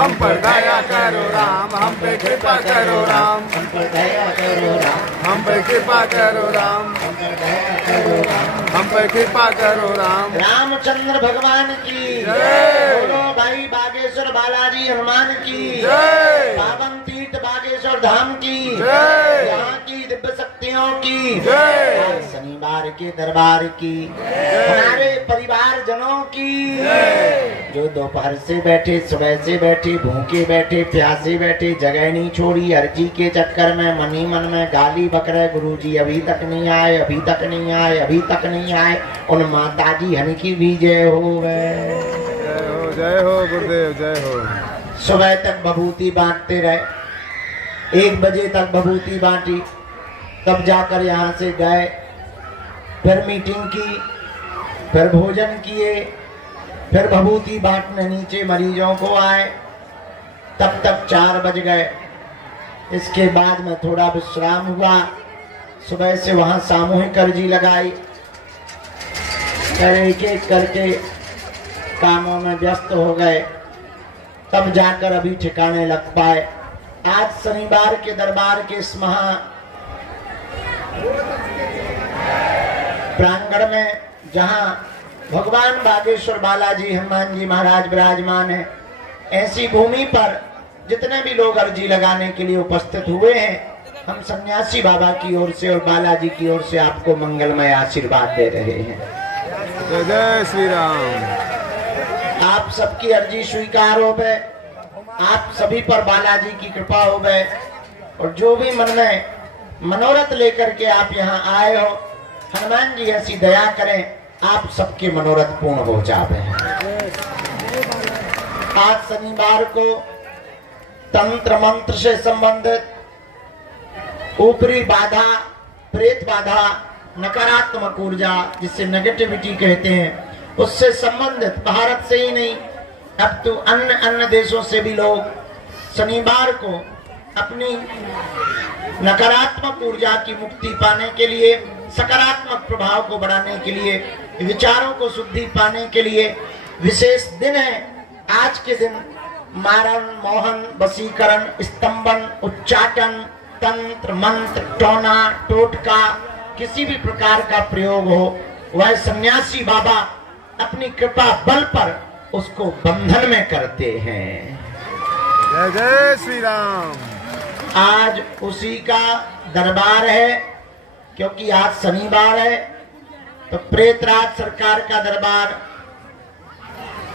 हम पर दया करो राम, हम पे कृपा करो राम, हम पर दया करो राम, हम पे कृपा करो राम, हम पर दया करो राम। हम पे कृपा करो राम। रामचंद्र भगवान की जय। बोलो भाई बागेश्वर बालाजी हनुमान की जय। पावन तीर्थ बागेश्वर धाम की जय। यहाँ की दिव्य शक्तियों की जय। आज शनिवार के दरबार की हमारे परिवार जनों की जो दोपहर से बैठे, सुबह से बैठे, भूखे बैठे, प्यासे बैठे, जगह नहीं छोड़ी, अर्जी के चक्कर में मन ही मन में गाली बक रहे, गुरुजी अभी तक नहीं आए, अभी तक नहीं आए, अभी तक नहीं आए, उन माताजी हनकी भी जय हो गए। जय हो गुरुदेव, जय हो। सुबह तक भभूति बांटते रहे, 1 बजे तक भभूति बांटी, तब जाकर यहाँ से गए, फिर मीटिंग की, फिर भोजन किए, फिर भभूति बांटने नीचे मरीजों को आए, तब तक 4 बज गए। इसके बाद में थोड़ा विश्राम हुआ, सुबह से वहाँ सामूहिक अर्जी लगाई, फिर एक एक करके कामों में व्यस्त हो गए, तब जाकर अभी ठिकाने लग पाए। आज शनिवार के दरबार के इस महा प्रांगण में जहां भगवान बागेश्वर बालाजी हनुमान जी महाराज विराजमान है, ऐसी भूमि पर जितने भी लोग अर्जी लगाने के लिए उपस्थित हुए हैं, हम सन्यासी बाबा की ओर से और बालाजी की ओर से आपको मंगलमय आशीर्वाद दे रहे हैं। जय जय श्री राम। आप सबकी अर्जी स्वीकार हो गए, आप सभी पर बालाजी की कृपा हो गए, और जो भी मन में मनोरथ लेकर के आप यहाँ आए हो, हनुमान जी ऐसी दया करें आप सबके मनोरथ पूर्ण हो जावे। आज शनिवार को तंत्र मंत्र से संबंधित ऊपरी बाधा, प्रेत बाधा, नकारात्मक ऊर्जा जिसे नेगेटिविटी कहते हैं, उससे संबंधित भारत से ही नहीं अब तो अन्य देशों से भी लोग शनिवार को अपनी नकारात्मक ऊर्जा की मुक्ति पाने के लिए, सकारात्मक प्रभाव को बढ़ाने के लिए, विचारों को शुद्धि पाने के लिए विशेष दिन है। आज के दिन मारण, मोहन, वशीकरण, स्तंभन, उच्चाटन, तंत्र मंत्र, टोना टोटका, किसी भी प्रकार का प्रयोग हो, वह सन्यासी बाबा अपनी कृपा बल पर उसको बंधन में करते हैं। जय जय श्री राम। आज उसी का दरबार है, क्योंकि आज शनिवार है, तो प्रेतराज सरकार का दरबार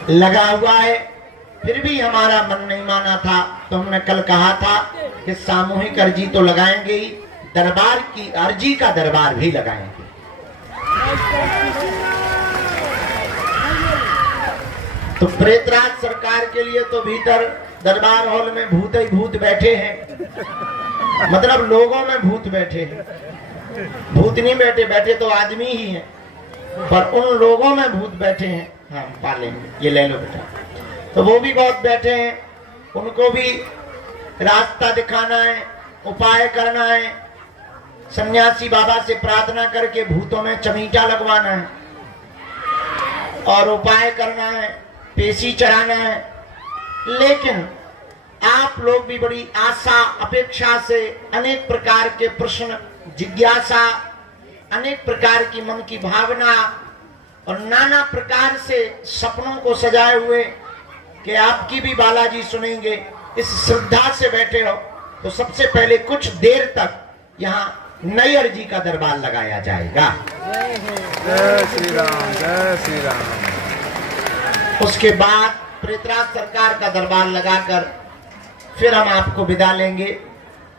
लगा हुआ है। फिर भी हमारा मन नहीं माना था, तो हमने कल कहा था कि सामूहिक अर्जी तो लगाएंगे ही, दरबार की अर्जी का दरबार भी लगाएंगे। तो प्रेतराज सरकार के लिए तो भीतर दरबार हॉल में भूत ही भूत बैठे हैं, मतलब लोगों में भूत बैठे हैं, भूत नहीं बैठे, बैठे तो आदमी ही हैं, पर उन लोगों में भूत बैठे हैं। हाँ पालेंगे, ये ले लो बेटा। तो वो भी बहुत बैठे हैं, उनको भी रास्ता दिखाना है, उपाय करना है, सन्यासी बाबा से प्रार्थना करके भूतों में चमीटा लगवाना है और उपाय करना है, पेशी चढ़ाना है। लेकिन आप लोग भी बड़ी आशा अपेक्षा से अनेक प्रकार के प्रश्न, जिज्ञासा, अनेक प्रकार की मन की भावना और नाना प्रकार से सपनों को सजाए हुए कि आपकी भी बालाजी सुनेंगे, इस श्रद्धा से बैठे हो। तो सबसे पहले कुछ देर तक यहाँ नई अर्जी का दरबार लगाया जाएगा। जय श्री राम, जय श्री राम। उसके बाद प्रेतराज सरकार का दरबार लगाकर फिर हम आपको विदा लेंगे।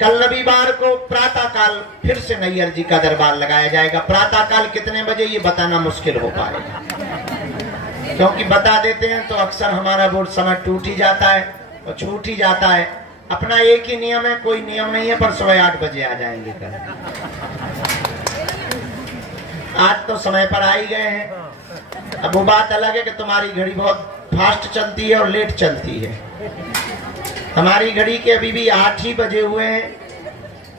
कल रविवार को प्रातः काल फिर से नई अर्जी का दरबार लगाया जाएगा। प्रातः काल कितने बजे ये बताना मुश्किल हो पाएगा, क्योंकि बता देते हैं तो अक्सर हमारा बोर्ड समय टूट ही जाता है और छूट ही जाता है। अपना एक ही नियम है, कोई नियम नहीं है, पर सुबह 8 बजे आ जाएंगे कल। आज तो समय पर आ ही गए हैं। अब वो बात अलग है कि तुम्हारी घड़ी बहुत फास्ट चलती है और लेट चलती है। हमारी घड़ी के अभी भी 8 ही बजे हुए हैं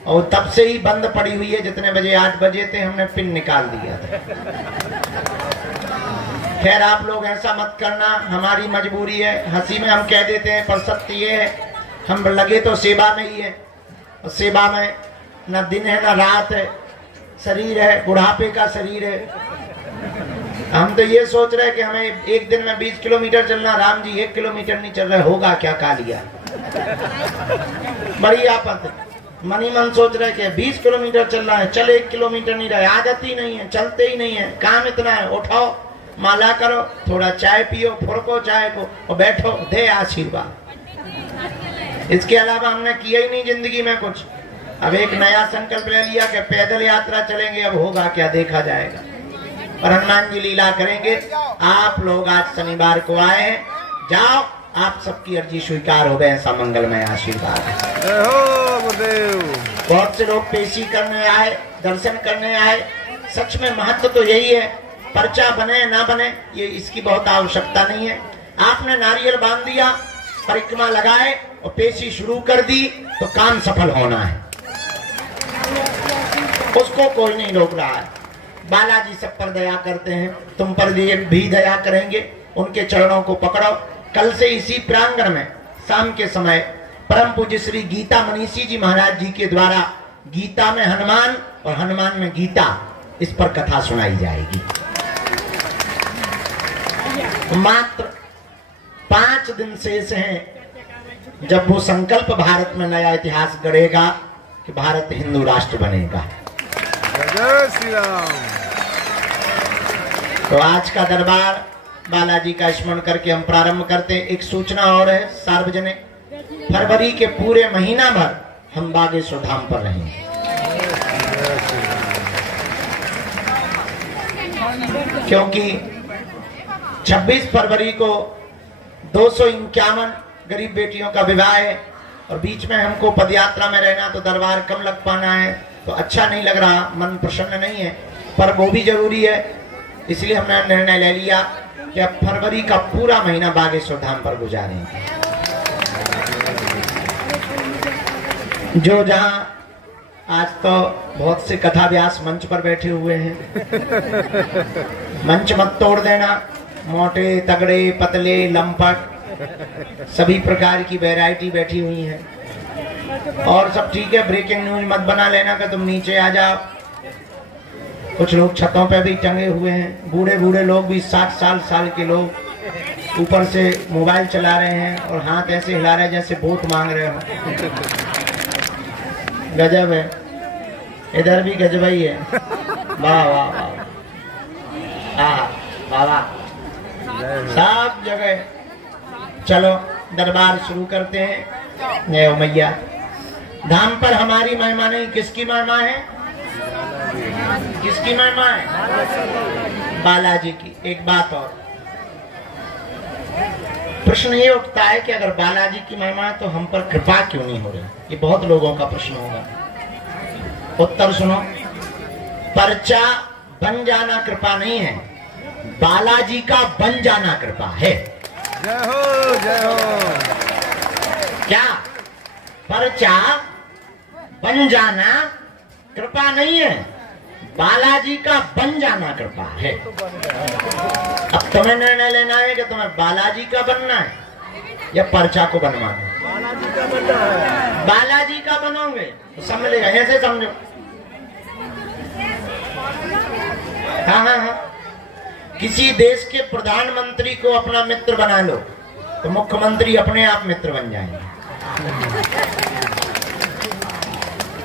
और तब से ही बंद पड़ी हुई है। जितने बजे 8 बजे थे हमने पिन निकाल दिया था। खैर आप लोग ऐसा मत करना, हमारी मजबूरी है। हंसी में हम कह देते हैं, पर सत्य ये है हम लगे तो सेवा में ही है, और सेवा में न दिन है न रात है, शरीर है, बुढ़ापे का शरीर है। हम तो ये सोच रहे हैं कि हमें एक दिन में 20 किलोमीटर चलना, राम जी 1 किलोमीटर नहीं चल रहे, होगा क्या कालिया। बड़ी आपत, मन ही मन सोच रहे कि 20 किलोमीटर चल रहा है, चल 1 किलोमीटर नहीं रहे, आदत ही नहीं है, चलते ही नहीं है, काम इतना है। उठाओ, माला करो, थोड़ा चाय पियो, फुड़को चाय को और बैठो, दे आशीर्वाद। इसके अलावा हमने किया ही नहीं जिंदगी में कुछ। अब एक नया संकल्प ले लिया कि पैदल यात्रा चलेंगे, अब होगा क्या देखा जाएगा, पर हनुमान जी लीला करेंगे। आप लोग आज शनिवार को आए हैं, जाओ, आप सबकी अर्जी स्वीकार हो गए, ऐसा मंगलमय आशीर्वाद है। जय हो गुरुदेव। बहुत से लोग पेशी करने आए, दर्शन करने आए। सच में महत्व तो यही है, पर्चा बने ना बने ये इसकी बहुत आवश्यकता नहीं है। आपने नारियल बांध दिया, परिक्रमा लगाए और पेशी शुरू कर दी तो काम सफल होना है, उसको कोई नहीं रोक रहा है। बालाजी सब पर दया करते हैं, तुम पर भी दया करेंगे। उनके चरणों को पकड़ो। कल से इसी प्रांगण में शाम के समय परम पूज्य श्री गीता मनीषी जी महाराज जी के द्वारा गीता में हनुमान और हनुमान में गीता, इस पर कथा सुनाई जाएगी। मात्र 5 दिन शेष हैं जब वो संकल्प भारत में नया इतिहास गढ़ेगा कि भारत हिंदू राष्ट्र बनेगा। जय श्री राम। तो आज का दरबार बालाजी का स्मरण करके हम प्रारंभ करते हैं। एक सूचना और है सार्वजनिक, फरवरी के पूरे महीना भर हम बागेश्वर धाम पर रहेंगे। क्योंकि 26 फरवरी को 251 गरीब बेटियों का विवाह है और बीच में हमको पदयात्रा में रहना, तो दरबार कम लग पाना है, तो अच्छा नहीं लग रहा, मन प्रसन्न नहीं है, पर वो भी जरूरी है। इसलिए हमने निर्णय ले लिया कि अब फरवरी का पूरा महीना बागेश्वर धाम पर गुजारेंगे। जो जहां आज तो बहुत से कथा व्यास मंच पर बैठे हुए हैं, मंच मत तोड़ देना। मोटे, तगड़े, पतले, लंपट सभी प्रकार की वैरायटी बैठी हुई है, और सब ठीक है। ब्रेकिंग न्यूज मत बना लेना कि तुम नीचे आ जाओ। कुछ लोग छतों पे भी टंगे हुए हैं, बूढ़े बूढ़े लोग भी, 60 साल के लोग ऊपर से मोबाइल चला रहे हैं और हाथ ऐसे हिला रहे हैं जैसे वोट मांग रहे हो। गजब है, इधर भी गजब ही है। वाह वाह वाह, वाह वाह, सब जगह। चलो दरबार शुरू करते हैं। जय हो मैया। धाम पर हमारी महिमा नहीं, किसकी महिमा है? किसकी महिमा है? बालाजी की। एक बात और, प्रश्न ये उठता है कि अगर बालाजी की महिमा है तो हम पर कृपा क्यों नहीं हो रही? ये बहुत लोगों का प्रश्न होगा। उत्तर सुनो, पर्चा बन जाना कृपा नहीं है, बालाजी का बन जाना कृपा है। जय हो जय हो। क्या? पर्चा बन जाना कृपा नहीं है, बालाजी का बन जाना कृपा है। अब तुम्हें निर्णय लेना है कि तुम्हें बालाजी का बनना है या पर्चा को बनवाना है। बालाजी का बनना है। बालाजी का बनोगे तो समझेगा, ऐसे समझो। हाँ हाँ हाँ, किसी देश के प्रधानमंत्री को अपना मित्र बना लो तो मुख्यमंत्री अपने आप मित्र बन जाएंगे।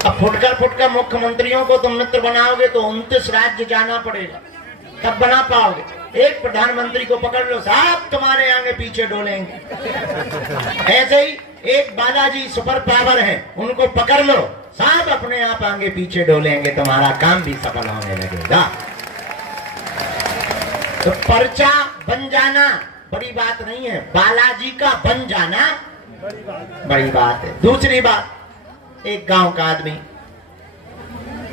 अब फुटकर मुख्यमंत्रियों को तुम मित्र बनाओगे तो 29 राज्य जाना पड़ेगा, तब बना पाओगे। एक प्रधानमंत्री को पकड़ लो, साहब तुम्हारे आगे पीछे डोलेंगे। ऐसे ही एक बालाजी सुपर पावर है, उनको पकड़ लो, साहब अपने आप आगे पीछे डोलेंगे, तुम्हारा काम भी सफल होने लगेगा। तो पर्चा बन जाना बड़ी बात नहीं है, बालाजी का बन जाना बड़ी बात है। दूसरी बात, एक गांव का आदमी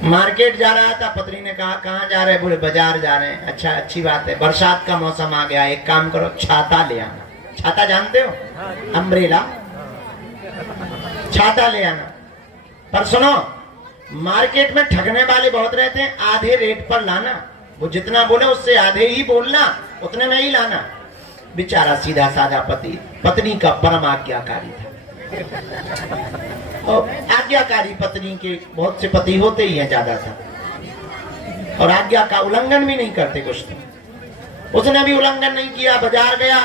मार्केट जा रहा था, पत्नी ने कहा कहाँ जा रहे? बोले बाजार जा रहे हैं। अच्छा, अच्छी बात है, बरसात का मौसम आ गया, एक काम करो छाता ले आना। छाता जानते हो? अम्ब्रेला, छाता ले आना। पर सुनो, मार्केट में ठगने वाले बहुत रहते हैं, आधे रेट पर लाना। वो जितना बोले उससे आधे ही बोलना, उतने में ही लाना। बेचारा सीधा साधा पति पत्नी का परम आज्ञाकारी था। और आज्ञाकारी पत्नी के बहुत से पति होते ही हैं ज्यादातर, और आज्ञा का उल्लंघन भी नहीं करते कुछ तो। उसने भी उल्लंघन नहीं किया, बाजार गया,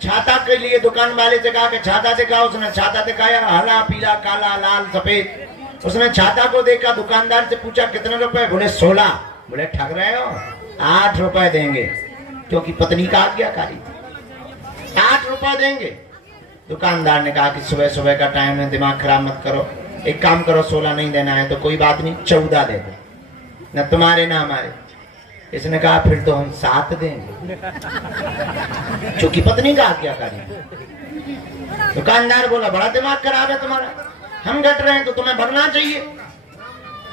छाता के लिए दुकान वाले से कहा कि छाता दिखाओ। उसने छाता दिखाया, हरा पीला काला लाल सफेद। उसने छाता को देखा, दुकानदार से पूछा कितने रुपए? बोले 16। बोले ठग रहे हो, 8 रुपए देंगे, क्योंकि पत्नी का आज्ञाकारी था। 8 रुपए देंगे। दुकानदार ने कहा कि सुबह सुबह का टाइम है, दिमाग खराब मत करो, एक काम करो, 16 नहीं देना है तो कोई बात नहीं, 14 दे दो, न तुम्हारे ना हमारे। इसने कहा फिर तो हम 7 देंगे, क्योंकि पत्नी का आज्ञाकारी। दुकानदार बोला बड़ा दिमाग खराब है तुम्हारा, हम घट रहे हैं तो तुम्हें बढ़ना चाहिए।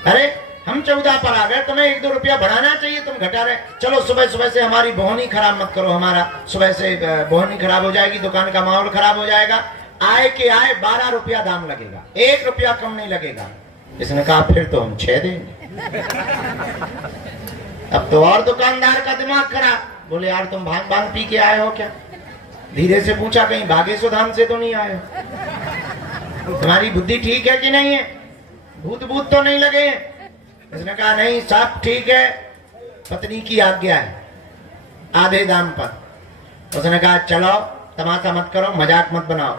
अरे हम 14 पर आ गए, तुम्हें 1-2 रुपया बढ़ाना चाहिए, तुम घटा रहे। चलो सुबह सुबह से हमारी बोहनी खराब मत करो, हमारा सुबह से बोहनी खराब हो जाएगी, दुकान का माहौल खराब हो जाएगा। आए के आए 12 रुपया दाम लगेगा, 1 रुपया कम नहीं लगेगा। इसने कहा फिर तो हम 6 देंगे। अब तो और दुकानदार का दिमाग खराब। बोले यार तुम भांग पी के आए हो क्या? धीरे से पूछा कहीं भागेश्वर धाम से तो नहीं आए हो? तुम्हारी बुद्धि ठीक है कि नहीं है? भूत तो नहीं लगे? इसने कहा नहीं सब ठीक है, पत्नी की आज्ञा है, आधे दाम पर। उसने कहा चलो तमाशा मत करो, मजाक मत बनाओ,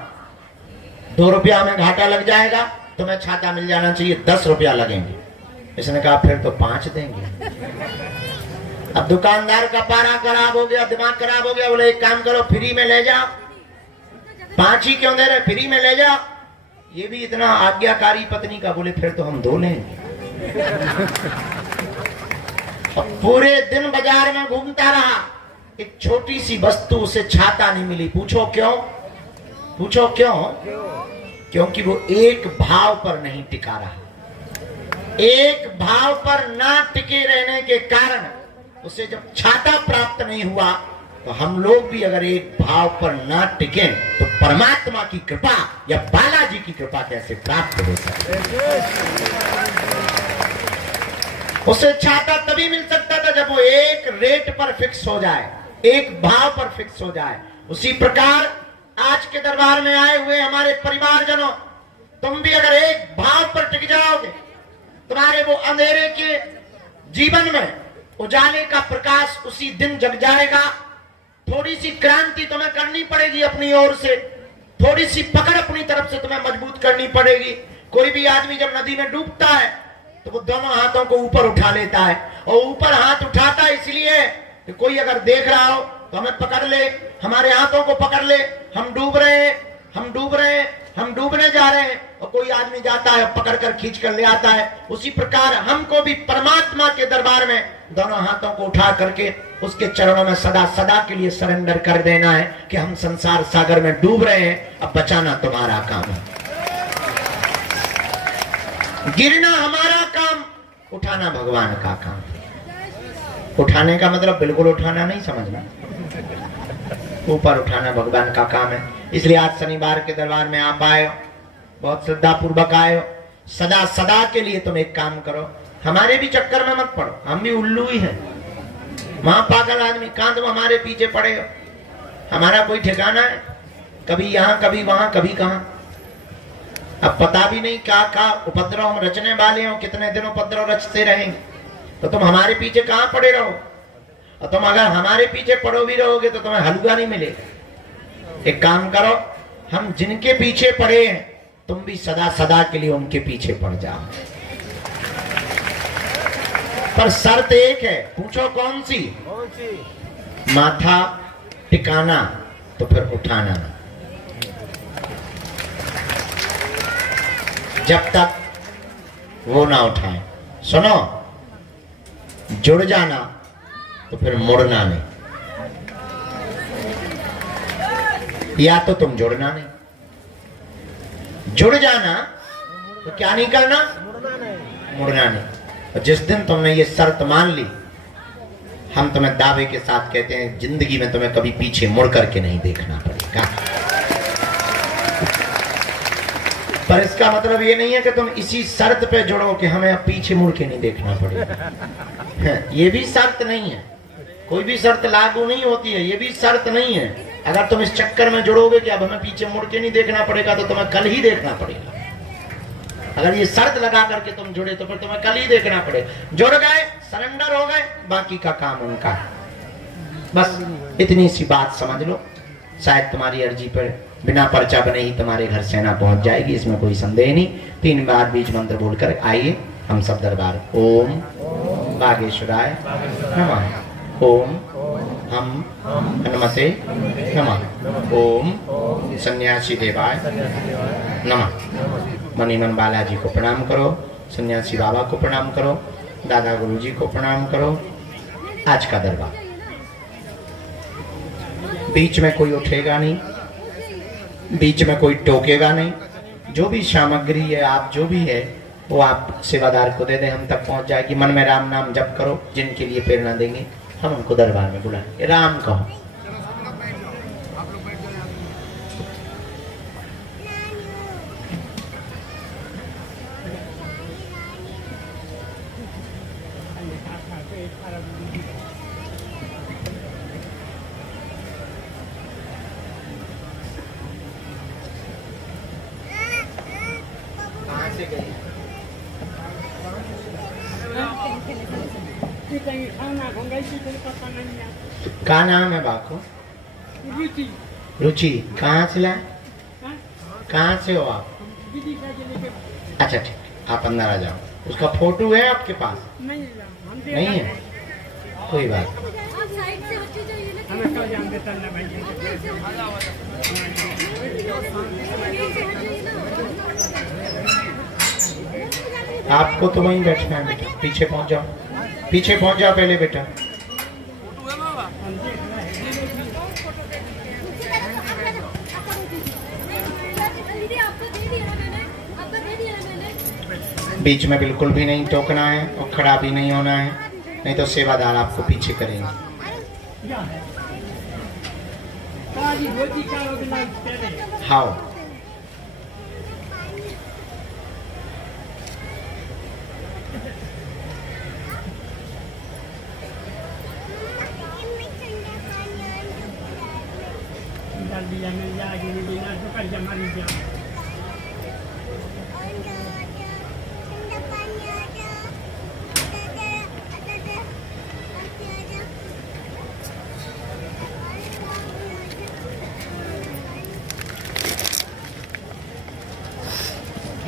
2 रुपया हमें घाटा लग जाएगा, तुम्हें छाता मिल जाना चाहिए, 10 रुपया लगेंगे। इसने कहा फिर तो 5 देंगे। अब दुकानदार का पारा खराब हो गया, दिमाग खराब हो गया। बोले एक काम करो, फ्री में ले जाओ। 5 ही क्यों दे रहे, फ्री में ले जाओ। ये भी इतना आज्ञाकारी पत्नी का। बोले फिर तो हम 2 लेंगे। पूरे दिन बाजार में घूमता रहा, एक छोटी सी वस्तु उसे छाता नहीं मिली। पूछो क्यों? पूछो क्यों? क्योंकि वो एक भाव पर नहीं टिका रहा। एक भाव पर ना टिके रहने के कारण उसे जब छाता प्राप्त नहीं हुआ, तो हम लोग भी अगर एक भाव पर ना टिके तो परमात्मा की कृपा या बालाजी की कृपा कैसे प्राप्त हो सकती है? उसे छाता तभी मिल सकता था जब वो एक रेट पर फिक्स हो जाए, एक भाव पर फिक्स हो जाए। उसी प्रकार आज के दरबार में आए हुए हमारे परिवारजनों, तुम भी अगर एक भाव पर टिक जाओगे, तुम्हारे वो अंधेरे के जीवन में उजाले का प्रकाश उसी दिन जग जाएगा। थोड़ी सी क्रांति तुम्हें करनी पड़ेगी अपनी ओर से, थोड़ी सी पकड़ अपनी तरफ से तुम्हें मजबूत करनी पड़ेगी। कोई भी आदमी जब नदी में डूबता है तो वो दोनों हाथों को ऊपर उठा लेता है, और ऊपर हाथ उठाता है इसलिए कि कोई अगर देख रहा हो तो हमें पकड़ ले, हमारे हाथों को पकड़ ले, हम डूब रहे हैं, हम डूब रहे हैं, हम डूबने जा रहे हैं, और कोई आदमी जाता है पकड़ कर खींच कर ले आता है। उसी प्रकार हमको भी परमात्मा के दरबार में दोनों हाथों को उठा करके उसके चरणों में सदा सदा के लिए सरेंडर कर देना है कि हम संसार सागर में डूब रहे हैं, अब बचाना तुम्हारा काम है, गिरना हमारा काम, उठाना भगवान का काम। उठाने का मतलब बिल्कुल उठाना नहीं समझना, ऊपर उठाना भगवान का काम है। इसलिए आज शनिवार के दरबार में आप आए हो, बहुत श्रद्धा पूर्वक आए हो। सदा सदा के लिए तुम एक काम करो, हमारे भी चक्कर में मत पड़ो, हम भी उल्लू ही हैं, वहां पागल आदमी, कहां तुम हमारे पीछे पड़े हो? हमारा कोई ठिकाना है? कभी यहां कभी वहां कभी कहां। अब पता भी नहीं क्या उपद्रव हम रचने वाले हो, कितने दिन उपद्रव रचते रहेंगे, तो तुम हमारे पीछे कहां पड़े रहो। और तुम अगर हमारे पीछे पड़ो भी रहोगे तो तुम्हें हलवा नहीं मिलेगा। एक काम करो, हम जिनके पीछे पड़े हैं तुम भी सदा सदा के लिए उनके पीछे पड़ जाओ, पर शर्त एक है। पूछो कौन सी? माथा टिकाना तो फिर उठाना, जब तक वो ना उठाए। सुनो, जुड़ जाना तो फिर मुड़ना नहीं, या तो तुम जुड़ना नहीं, जुड़ जाना तो क्या नहीं करना, मुड़ना नहीं। और जिस दिन तुमने ये शर्त मान ली, हम तुम्हें दावे के साथ कहते हैं जिंदगी में तुम्हें कभी पीछे मुड़ करके नहीं देखना पड़ेगा। पर इसका मतलब ये नहीं है कि तुम इसी शर्त पे जुड़ो कि हमें अब पीछे मुड़ के नहीं देखना पड़ेगा। ये भी शर्त नहीं है। कोई भी शर्त लागू नहीं होती है, ये भी शर्त नहीं है। अगर तुम इस चक्कर में जुड़ोगे कि अब हमें पीछे मुड़ के नहीं देखना पड़ेगा, तो तुम्हें कल ही देखना पड़ेगा। अगर ये शर्त लगा करके तुम जुड़े तो फिर तुम्हें कल ही देखना पड़ेगा। जुड़ गए, सरेंडर हो गए, बाकी का काम उनका। बस इतनी सी बात समझ लो, शायद तुम्हारी अर्जी पर बिना पर्चा बने ही तुम्हारे घर सेना पहुंच जाएगी, इसमें कोई संदेह नहीं। 3 बार बीज मंत्र बोलकर आइए हम सब दरबार। ओम बागेश्वराय नमः, ओम हम हनुमते नमः, ओम सन्यासी देवाय नमः। मणिमन बालाजी को प्रणाम करो, सन्यासी बाबा को प्रणाम करो, दादा गुरुजी को प्रणाम करो। आज का दरबार बीच में कोई उठेगा नहीं, बीच में कोई टोकेगा नहीं। जो भी सामग्री है, आप जो भी है वो आप सेवादार को दे दें, हम तक पहुंच जाएगी। मन में राम नाम जप करो, जिनके लिए प्रेरणा देंगे हम उनको दरबार में बुलाएंगे। राम कहो। कहाँ से गई? क्या नाम है बाको? रुचि। रुचि। कहाँ से लाए? कहाँ से हो आप? अच्छा ठीक, आप अंदर आ जाओ। उसका फोटो है आपके पास? नहीं है, कोई बात। आपको तो वहीं बैठना है बेटा, पीछे पहुंच जाओ, पीछे पहुंच जाओ पहले बेटा। बीच में बिल्कुल भी नहीं टोकना है और खड़ा भी नहीं होना है, नहीं तो सेवादार आपको पीछे करेंगे। हाँ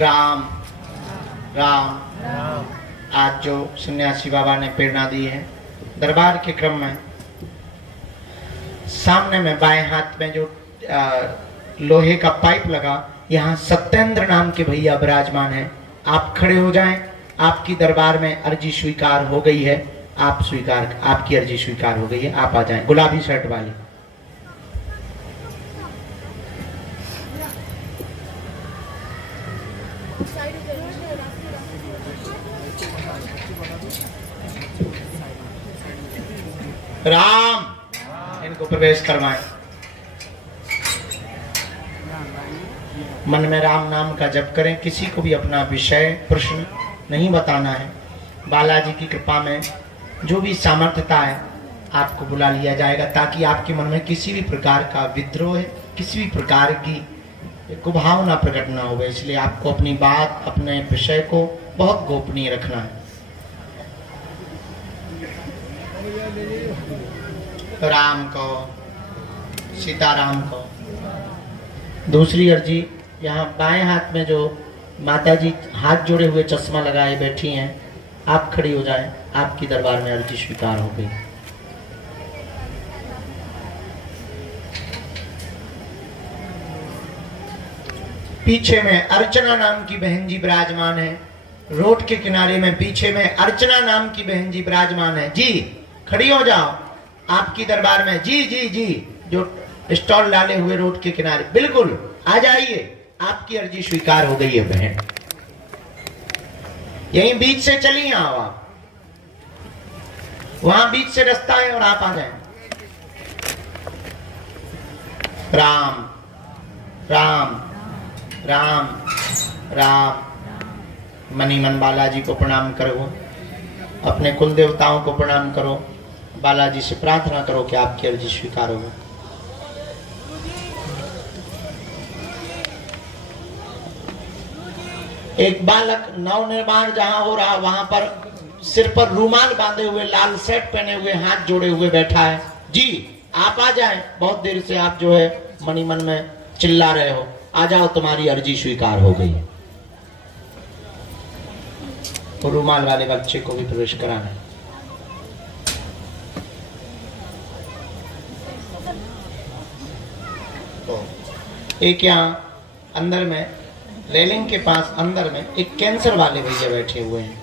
राम राम राम। आज जो सन्यासी बाबा ने प्रेरणा दी है दरबार के क्रम में, सामने में बाएं हाथ में जो लोहे का पाइप लगा, यहाँ सत्येंद्र नाम के भैया विराजमान है। आप खड़े हो जाएं, आपकी दरबार में अर्जी स्वीकार हो गई है। आप स्वीकार, आपकी अर्जी स्वीकार हो गई है, आप आ जाएं। गुलाबी शर्ट वाली राम, इनको प्रवेश करवाएं। मन में राम नाम का जप करें, किसी को भी अपना विषय प्रश्न नहीं बताना है। बालाजी की कृपा में जो भी सामर्थ्यता है आपको बुला लिया जाएगा, ताकि आपके मन में किसी भी प्रकार का विद्रोह है, किसी भी प्रकार की कुभावना प्रकट ना हो। इसलिए आपको अपनी बात, अपने विषय को बहुत गोपनीय रखना है। राम को, सीताराम को। दूसरी अर्जी, यहाँ बाएं हाथ में जो माताजी हाथ जोड़े हुए चश्मा लगाए बैठी हैं, आप खड़ी हो जाएं। आपकी दरबार में अर्जी स्वीकार हो गई। पीछे में अर्चना नाम की बहन जी विराजमान है। रोड के किनारे में पीछे में अर्चना नाम की बहन जी विराजमान है। जी खड़ी हो जाओ, आपकी दरबार में। जी जी जी, जो स्टॉल डाले हुए रोड के किनारे, बिल्कुल आ जाइए। आपकी अर्जी स्वीकार हो गई है बहन। यहीं बीच से चली आओ आप, वहां बीच से रास्ता है और आप आ जाए। राम राम राम राम। मणिमन बालाजी को प्रणाम करो, अपने कुल देवताओं को प्रणाम करो, बालाजी से प्रार्थना करो कि आपकी अर्जी स्वीकार हो। एक बालक नवनिर्माण जहां हो रहा वहां पर सिर पर रूमाल बांधे हुए, लाल सेट पहने हुए, हाथ जोड़े हुए बैठा है। जी आप आ जाएं, बहुत देर से आप जो है मनी मन में चिल्ला रहे हो, आ जाओ, तुम्हारी अर्जी स्वीकार हो गई है। तो रूमाल वाले बच्चे को भी प्रवेश कराना है। तो एक यहाँ अंदर में रेलिंग के पास अंदर में एक कैंसर वाले भैया बैठे हुए हैं,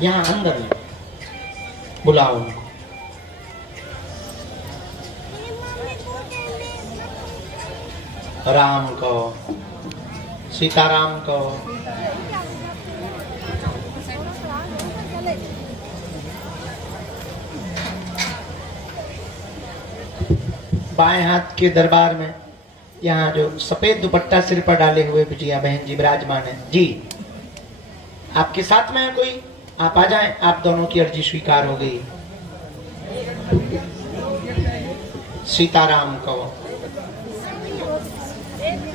यहाँ अंदर में बुलाओ उनको। राम को, सीताराम को। बाएं हाथ के दरबार में यहाँ जो सफेद दुपट्टा सिर पर डाले हुए बिटिया बहन जी विराजमान है। जी आपके साथ में है कोई? आप आ जाएं, आप दोनों की अर्जी स्वीकार हो गई। सीताराम को,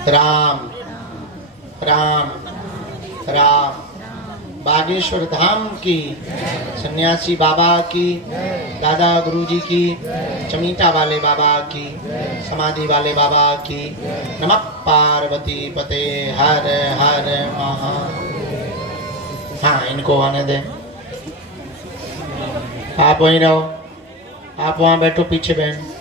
राम राम राम। बागेश्वर धाम की, सन्यासी बाबा की, दादा गुरुजी की, चमीटा वाले बाबा की, समाधि वाले बाबा की। नमः पार्वती पते हर हर महा। हाँ इनको आने दे, आप वहीं रहो, आप वहां बैठो पीछे बहन।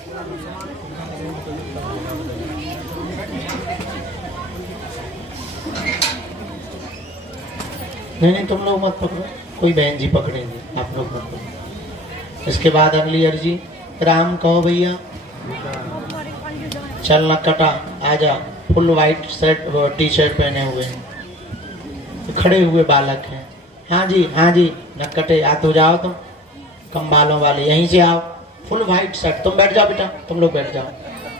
नहीं तुम लोग मत पकड़ो, कोई बहन जी पकड़ेंगे, आप लोग मत पकड़ो। इसके बाद अगली अर्जी राम कहो भैया। चल न कटा, आजा। Full white shirt T shirt पहने हुए हैं, खड़े हुए बालक हैं। हाँ जी न कटे, हाथ हो जाओ तुम, कम बालों वाले यहीं से आओ। फुल वाइट शर्ट, तुम बैठ जाओ बेटा, तुम लोग बैठ जाओ,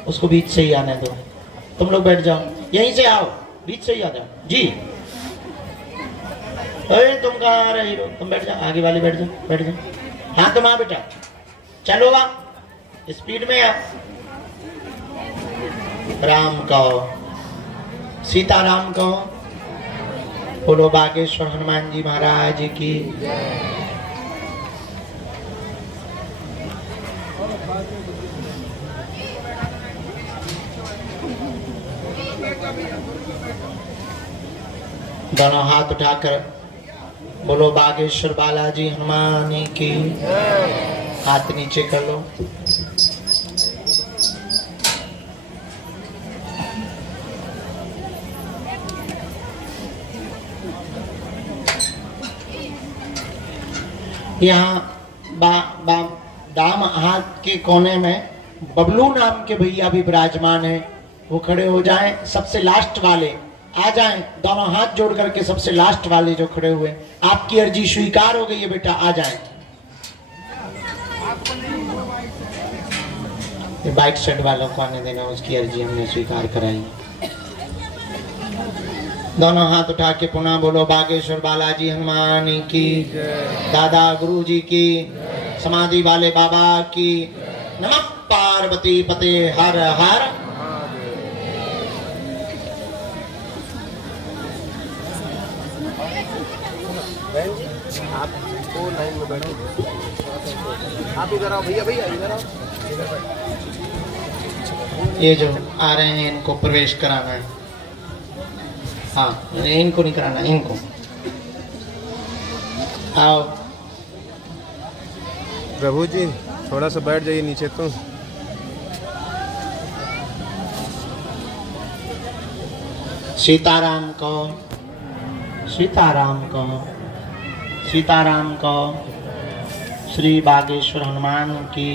उसको बीच से ही आने दो। तुम लोग बैठ जाओ, यहीं से आओ, बीच से ही आ जाओ। जी अरे तुम कहाँ आ रही हो, तुम बैठ जाओ, आगे वाले बैठ जाओ, बैठ जाओ। हाँ तुम आ बेटा, चलो आ, स्पीड में आ। राम कहो, सीताराम कहो। बोलो बागेश्वर हनुमान जी महाराज की। दोनों हाथ उठाकर बोलो बागेश्वर बालाजी हनुमान की। हाथ नीचे कर लो। यहाँ दाम हाथ के कोने में बबलू नाम के भैया भी विराजमान है, वो खड़े हो जाएं। सबसे लास्ट वाले आ जाएं, दोनों हाथ जोड़ करके सबसे लास्ट वाले जो खड़े हुए, आपकी अर्जी स्वीकार हो गई है बेटा, आ जाएं। ये बाइक सेट वालों को आने देना, उसकी अर्जी हमने स्वीकार कराई। दोनों हाथ उठा के पुनः बोलो बागेश्वर बालाजी हनुमान की, दादा गुरुजी की, समाधि वाले बाबा की। नमः पार्वती पते हर हर। आप वो लाइन में बैठो, आप इधर आओ भैया, भैया इधर आओ। ये जो आ रहे हैं इनको प्रवेश कराना है। हाँ इनको नहीं कराना, इनको आओ। प्रभु जी थोड़ा सा बैठ जाइए नीचे तो। सीताराम को, सीताराम को, सीताराम को। श्री बागेश्वर हनुमान की।